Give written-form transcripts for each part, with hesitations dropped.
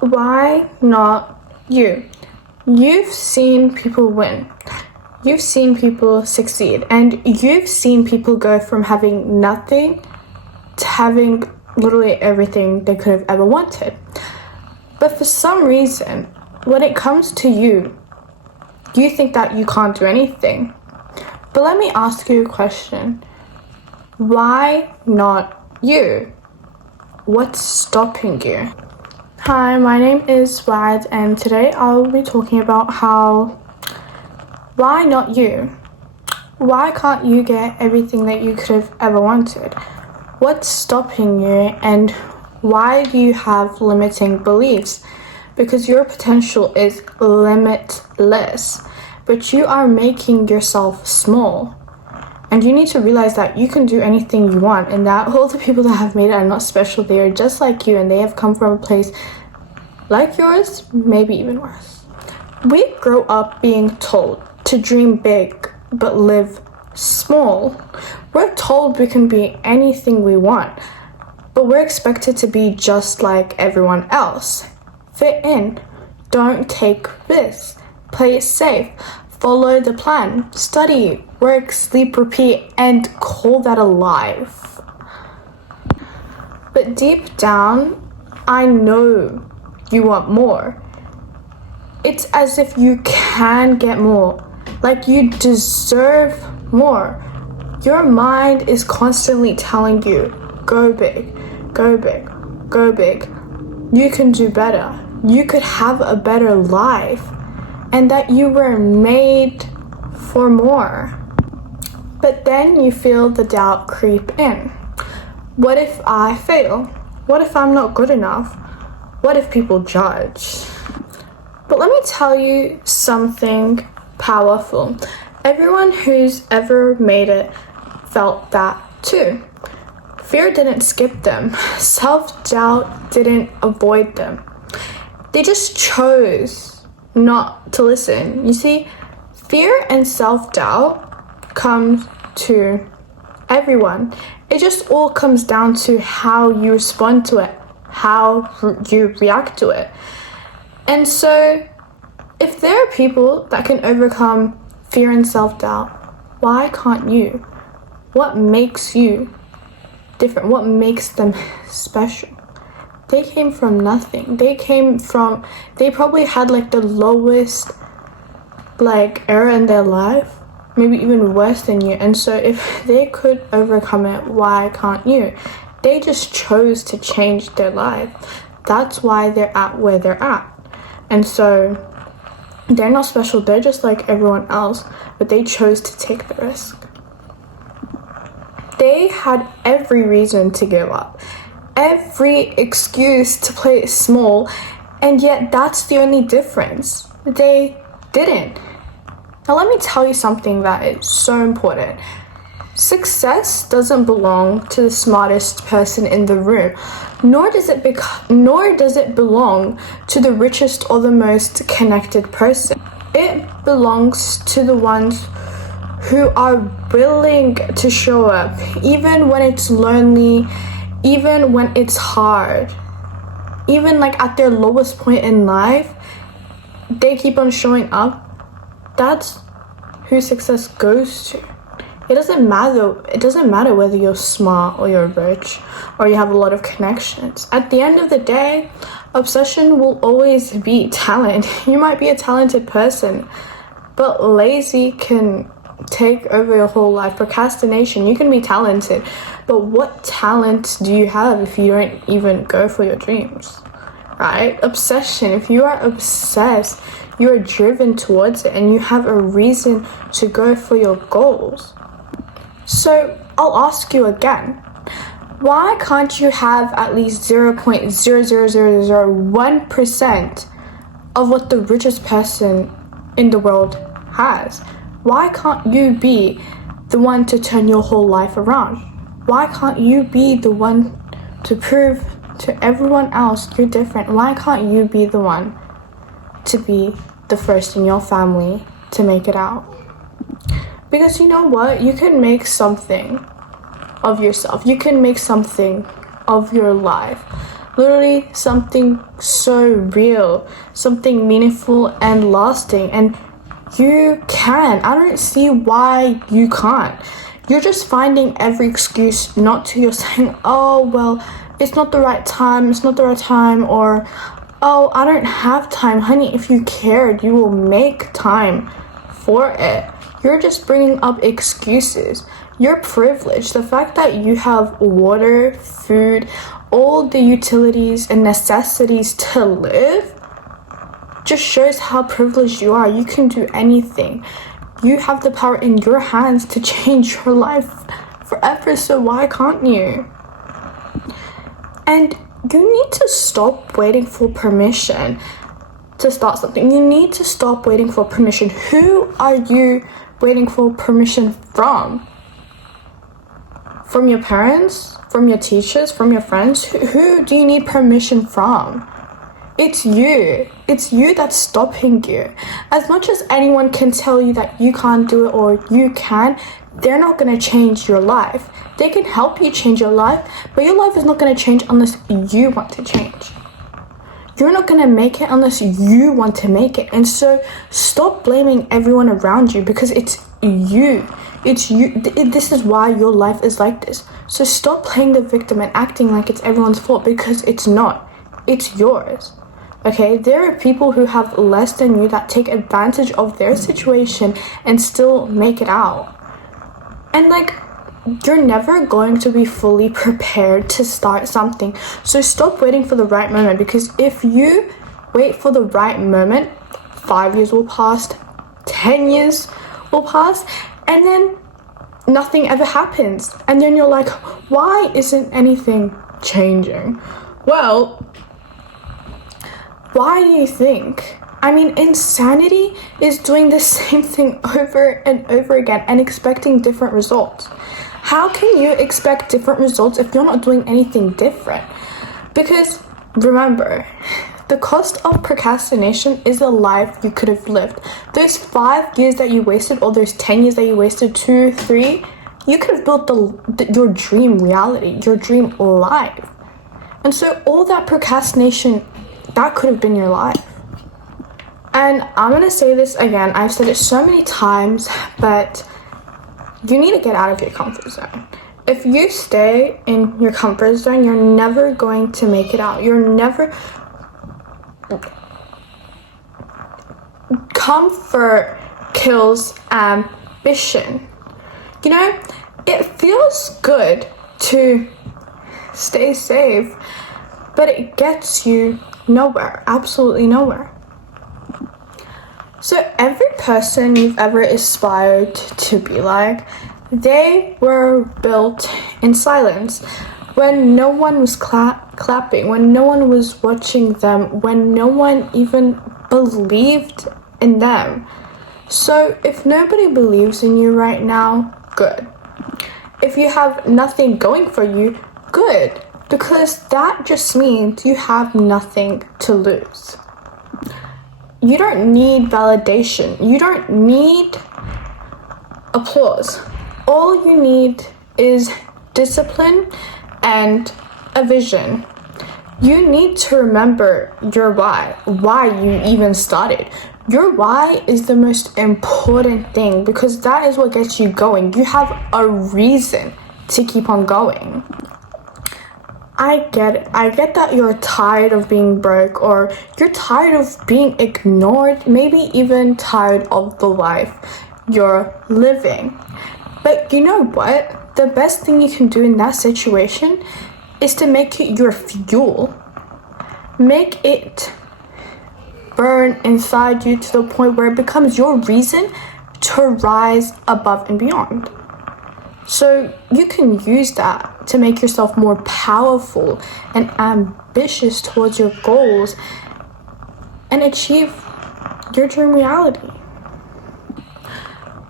Why not you? You've seen people win. You've seen people succeed. And you've seen people go from having nothing to having literally everything they could have ever wanted. But for some reason, when it comes to you, you think that you can't do anything. But let me ask you a question. Why not you? What's stopping you? Hi, my name is Wad, and today I'll be talking about why not you? Why can't you get everything that you could have ever wanted? What's stopping you, and why do you have limiting beliefs? Because your potential is limitless, but you are making yourself small. And you need to realize that you can do anything you want, and that all the people that have made it are not special. They are just like you, and they have come from a place like yours, maybe even worse. We grow up being told to dream big, but live small. We're told we can be anything we want, but we're expected to be just like everyone else. Fit in, don't take risks, play it safe, follow the plan, study, work, sleep, repeat, and call that a life. But deep down, I know you want more. It's as if you can get more, like you deserve more. Your mind is constantly telling you, go big, go big, go big. You can do better. You could have a better life, and that you were made for more. But then you feel the doubt creep in. What if I fail? What if I'm not good enough? What if people judge? But let me tell you something powerful. Everyone who's ever made it felt that too. Fear didn't skip them. Self-doubt didn't avoid them. They just chose not to listen. You see, fear and self-doubt comes to everyone. It just all comes down to how you respond to it, how you react to it. And so, if there are people that can overcome fear and self-doubt, why can't you? What makes you different? What makes them special? They came from nothing. They probably had like the lowest era in their life, maybe even worse than you. And so if they could overcome it, why can't you? They just chose to change their life. That's why they're at where they're at. And so they're not special. They're just like everyone else, but they chose to take the risk. They had every reason to give up, every excuse to play it small, and yet that's the only difference. They didn't. Now let me tell you something that is so important. Success doesn't belong to the smartest person in the room, nor does it belong to the richest or the most connected person. It belongs to the ones who are willing to show up, even when it's lonely, even when it's hard, even like at their lowest point in life, they keep on showing up. That's who success goes to. It doesn't matter whether you're smart or you're rich or you have a lot of connections. At the end of the day, obsession will always be talent. You might be a talented person, but lazy can take over your whole life. Procrastination, you can be talented, but what talent do you have if you don't even go for your dreams, right? Obsession, if you are obsessed, you are driven towards it and you have a reason to go for your goals. So I'll ask you again, why can't you have at least 0.00001% of what the richest person in the world has? Why can't you be the one to turn your whole life around? Why can't you be the one to prove to everyone else you're different? Why can't you be the one to be the first in your family to make it out? Because you know what? You can make something of yourself. You can make something of your life. literally something so real, something meaningful and lasting, and you can. I don't see why you can't. You're just finding every excuse not to. You're saying, oh, well, it's not the right time, or, oh, I don't have time. Honey, if you cared, you will make time for it. You're just bringing up excuses. You're privileged. The fact that you have water, food, all the utilities and necessities to live just shows how privileged you are. You can do anything. You have the power in your hands to change your life forever, so why can't you? And you need to stop waiting for permission to start something. You need to stop waiting for permission. Who are you waiting for permission from? From your parents? From your teachers? From your friends? Who do you need permission from? It's you. It's you that's stopping you. As much as anyone can tell you that you can't do it or you can, they're not going to change your life. They can help you change your life, but your life is not going to change unless you want to change. You're not going to make it unless you want to make it. And so stop blaming everyone around you, because it's you. It's you. This is why your life is like this. So stop playing the victim and acting like it's everyone's fault, because it's not. It's yours. Okay, there are people who have less than you that take advantage of their situation and still make it out. And you're never going to be fully prepared to start something. So stop waiting for the right moment, because if you wait for the right moment, 5 years will pass, 10 years will pass, and then nothing ever happens. And then you're like, why isn't anything changing? Well, why do you think? I mean, insanity is doing the same thing over and over again and expecting different results. How can you expect different results if you're not doing anything different? Because remember, the cost of procrastination is a life you could have lived. Those 5 years that you wasted, or those 10 years that you wasted, 2, 3, you could have built your dream reality, your dream life. And so all that procrastination, that could have been your life. And I'm going to say this again. I've said it so many times, but you need to get out of your comfort zone. If you stay in your comfort zone, you're never going to make it out. Comfort kills ambition. You know, it feels good to stay safe, but it gets you nowhere, absolutely nowhere. So every person you've ever aspired to be like, they were built in silence, when no one was clapping, when no one was watching them, when no one even believed in them. So if nobody believes in you right now, good. If you have nothing going for you, good, because that just means you have nothing to lose. You don't need validation. You don't need applause. All you need is discipline and a vision. You need to remember your why you even started. Your why is the most important thing, because that is what gets you going. You have a reason to keep on going. I get it. I get that you're tired of being broke, or you're tired of being ignored, maybe even tired of the life you're living. But you know what? The best thing you can do in that situation is to make it your fuel. Make it burn inside you to the point where it becomes your reason to rise above and beyond. So you can use that to make yourself more powerful and ambitious towards your goals and achieve your dream reality.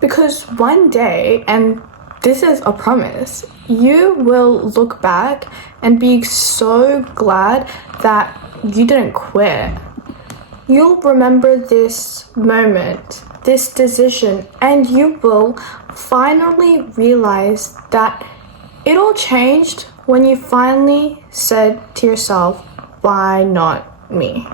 Because one day, and this is a promise, you will look back and be so glad that you didn't quit. You'll remember this moment, this decision, and you will finally realize that it all changed when you finally said to yourself, why not me?